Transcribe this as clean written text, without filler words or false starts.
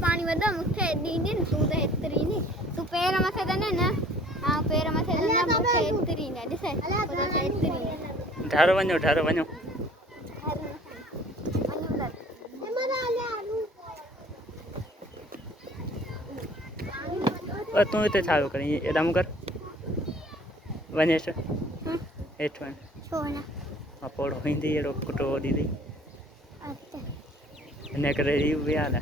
पानी वदा मुठे दीदी तू तो इतरी नहीं तू पैर मथे तने ना हां पैर मथे तने मुठे इतरी ने दिसे तो इतरी ढारो वणो तू इतने छाड़ो कर एडम कर वनेश हेठ वन सोना अपोड़ हिंदी एड़ो कुटो दीदी अच्छा ने करे वे आला